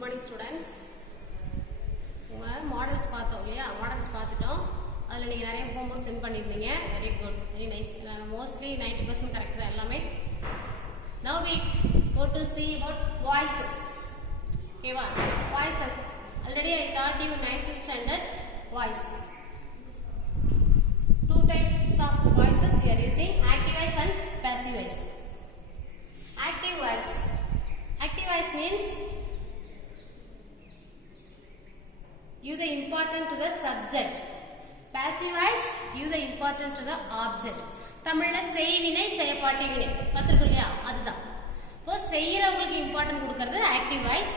morning students. Models பார்த்தோம் இல்லையா? Models பார்த்துட்டோம். அதுல நீங்க நிறைய homework send பண்ணிருந்தீங்க. Very good. Very nice. Mostly 90% correct தான் எல்லாமே. Now we go to see about voices. Okay, what? Voices. Already I taught you 9th standard voice. Two types of voices we are using, active voice and passive voice. Active voice. Active voice means give the importance to the subject. Passive voice give the importance to the object. தமிழ்ல செய்வினை செய்யப்பாட்டு வினை பார்த்திருக்கோம் இல்லையா? அதுதான். இப்போ செய்யறவங்களுக்கு important கொடுக்கிறது active voice.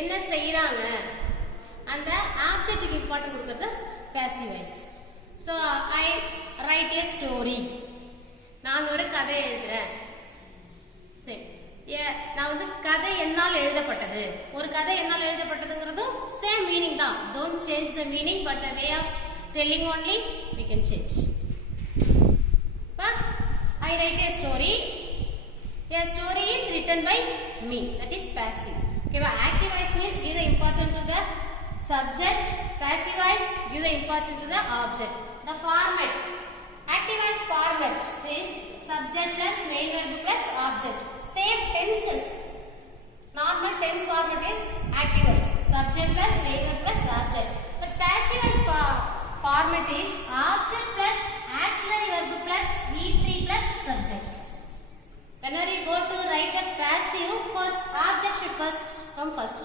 என்ன செய்யறாங்க அந்த ஆப்ஜெக்ட்டுக்கு இம்பார்ட்டன்ட் கொடுக்கிறது passive voice. So I right A story. நான் ஒரு கதை எழுதுறேன். சரி, நான் கதை என்னால் எழுதப்பட்டது. ஒரு கதை என்னால் எழுதப்பட்டதுங்கிறதும் சேம் மீனிங் தான். Don't change the meaning, but the way of telling only we can change. I write a story. A story is written by me. That is passive. Okay, active voice means give the importance to the subject. Passive voice give the importance to the object. The format. Active voice format is subject plus main verb plus object. Same tenses. Normal tense format is active voice. Subject plus main verb plus object. But passive voice format is object plus auxiliary verb plus V3 plus subject. Whenever you go to write the passive, first object should first come first.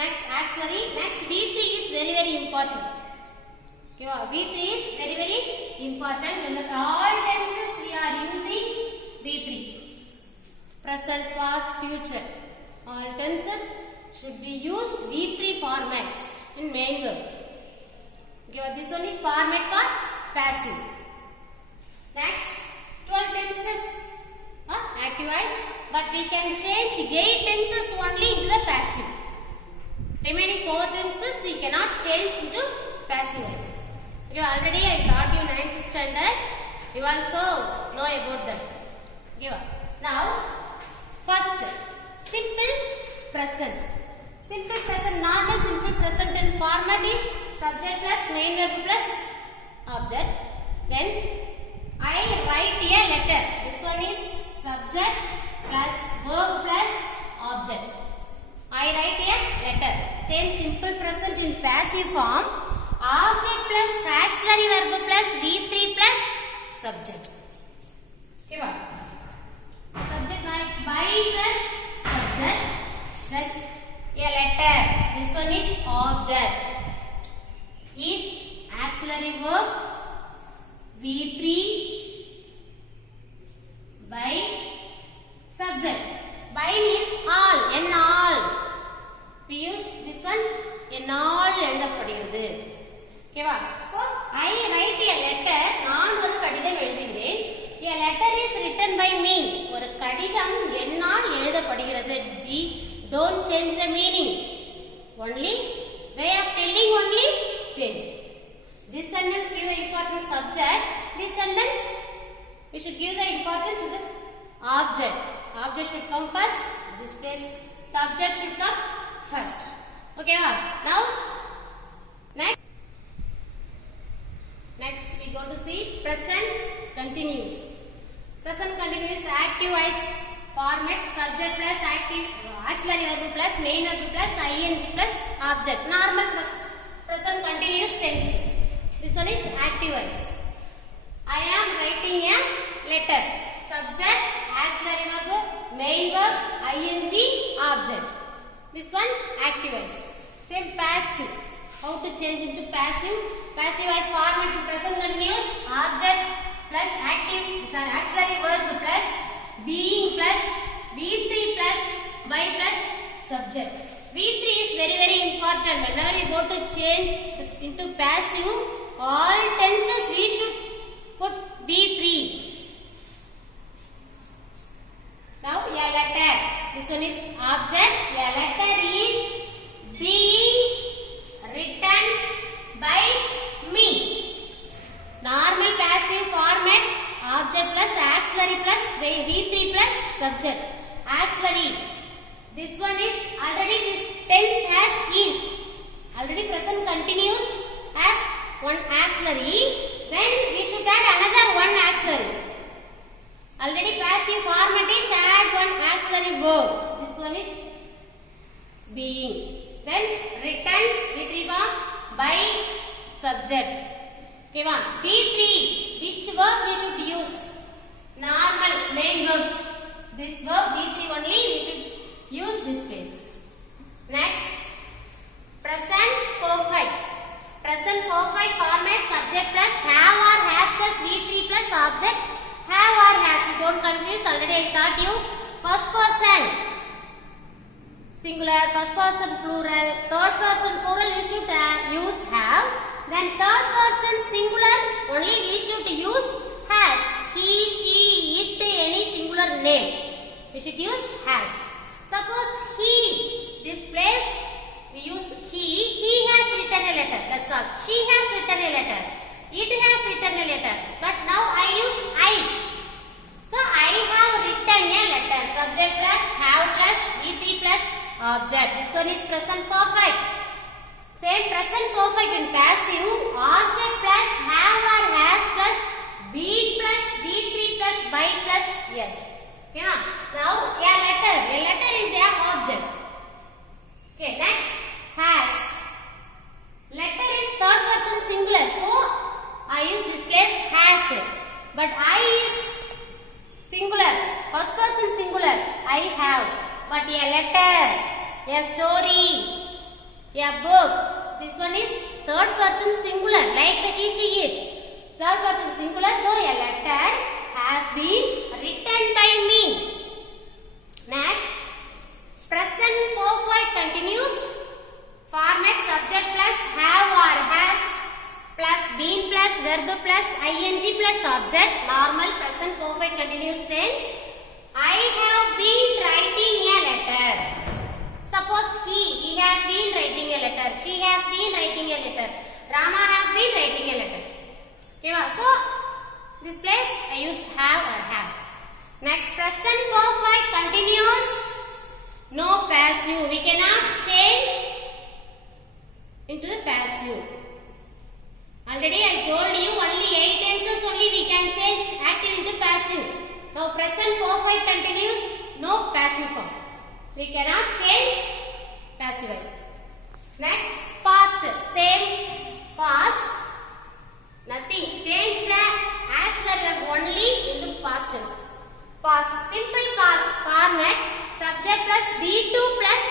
Next auxiliary, next V3 is very important. Okay, V3 is very important. In all tenses we are using V3. Present, past, future. All tenses should be used V3 format in main verb. Okay, this one is format for passive. Next, 12 tenses active voice, but we can change 8 tenses only into the passive. Remaining 4 tenses we cannot change into passive voice. Okay, already I taught you 9th standard. You also know about that. Okay, now first, simple present. Simple present, normal simple present tense format is subject plus main verb plus object. Then I write a letter. This one is subject plus verb plus object. I write a letter. Same simple present in passive form. Object plus auxiliary verb plus V3 plus subject. Okay, what? Subject like by plus subject. Then a letter. This one is object. Is auxiliary verb V3 by subject. By means all, en all. We use this one, en all எழுதப்படுகிறது. ஓகேவா? So I write a letter. நான் ஒரு கடிதம் எழுதுகிறேன். A letter is written by me. ஒரு கடிதம் என்னால் எழுதப்படுகிறது. We don't change the meaning. Only way of telling only change. This sentence give the important subject. This sentence we should give the importance to the object. Object should come first. This place subject should come first. Okay, now next we go to see present continuous. Present continuous active voice format, subject plus active auxiliary verb plus main verb plus ing plus object. Normal present continuous tense. This one is active voice. I am writing a letter. Subject, auxiliary verb, main verb, ing, object. This one active voice. Same passive. How to change into passive? Passive voice format to present continuous. Object plus active, sorry, auxiliary verb plus being plus V3 plus by plus subject. V3 is very important. Whenever you go to change into passive, all tenses we should put V3. Now a letter. This one is object. A letter is being written by me. Normal passive format. Object plus auxiliary plus V3 plus subject. Auxiliary This one is already this tense as is. Already present continuous as one auxiliary. Then we should add another one auxiliary. Already passive format is add one auxiliary verb. This one is being. Then written V3 form by subject. Okay, V3. Which verb we should use? Normal main verb. This verb V3 only we should use this place. Next, present perfect. Present perfect format subject plus have or has plus V3 plus object have or has. You don't confuse. Already I taught you. First person singular, first person plural, third person plural you should use have. Then third person singular only we should use has. He, she, it, any singular name we should use has. Suppose he, this place we use he has written a letter, that's all. She has written a letter, it has written a letter, but now I use I. So I have written a letter, subject plus have plus V3 plus object. This one is present perfect. Same present perfect in passive, object plus have or has plus be plus V3 plus by plus yes. Yeah. Now a letter is a object. Okay, next has. Letter is third person singular, so I use this place has. But I is singular, first person singular, I have. But a letter, a story, a book, this one is third person singular, like the he, she, it. Third person singular, so a letter has been written by me. Next, present perfect continuous format subject plus have or has plus been plus verb plus ing plus object. Normal present perfect continuous tense. I have been writing a letter. Suppose he has been writing a letter. She has been writing a letter. Rama has been writing a letter. Okay, so this place I use have or has. Next, present perfect continuous, no passive. We cannot change into the passive. Already I told you only 8 tenses only we can change active into passive. Now present perfect continuous, no passive form. We cannot change passive. Next, past, same past. Nothing. Change the auxiliary verb only into past tense. Past, simple past format, subject plus B2 plus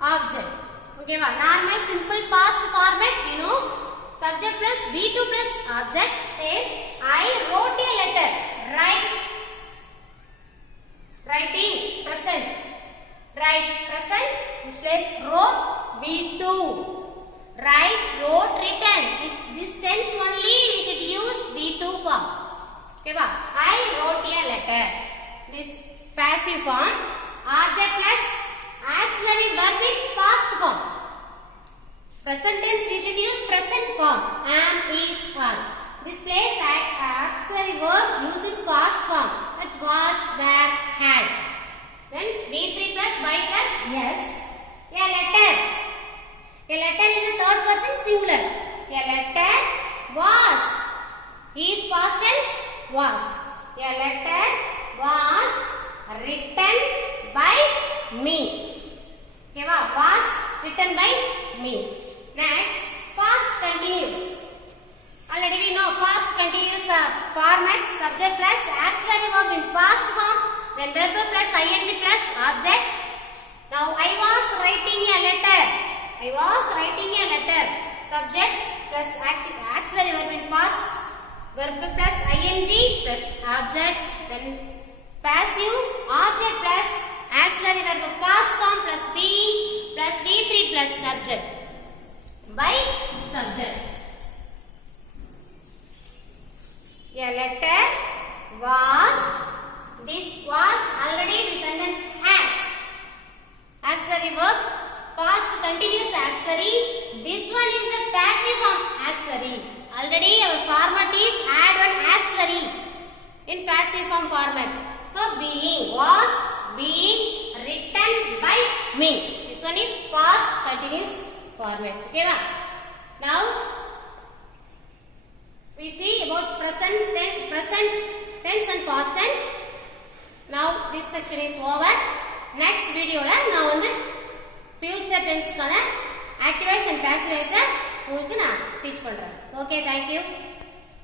object. Okay, normal simple past format, you know, subject plus B2 plus object. Say, I wrote a letter. Writing, present. Write, present. This place wrote, V2. Write, wrote, written. This tense only we should use V2 form. Okay, I wrote a letter. This passive form. Object plus auxiliary verb in past form. Present tense we should use present form. Am, is, are. This place auxiliary verb used in past form. That's was, were, had. Then V3 plus by plus yes. A letter. A letter is a third person singular. A letter was. Is past tense was. A letter was written by me. Okay, was written by me. Next, past continuous. Already we know past continuous format, subject plus auxiliary verb in past form, then verb plus ing plus object. Now I was writing a letter. I was writing a letter. Subject plus auxiliary verb in past, verb plus ing plus object, then passive object plus auxiliary verb past form plus being plus V3 plus subject by subject. A letter was, this was, already the sentence has. Auxiliary verb, past continuous auxiliary. This one is the passive form auxiliary. Already our format is add one auxiliary in passive form format. So being was being written me. This one is past continuous format. Okay va? Now we see about present tense and past tense. Now this section is over. Next video la na vandu future tense kana active voice and passive voice உங்களுக்கு நான் teach பண்றேன். Okay, thank you.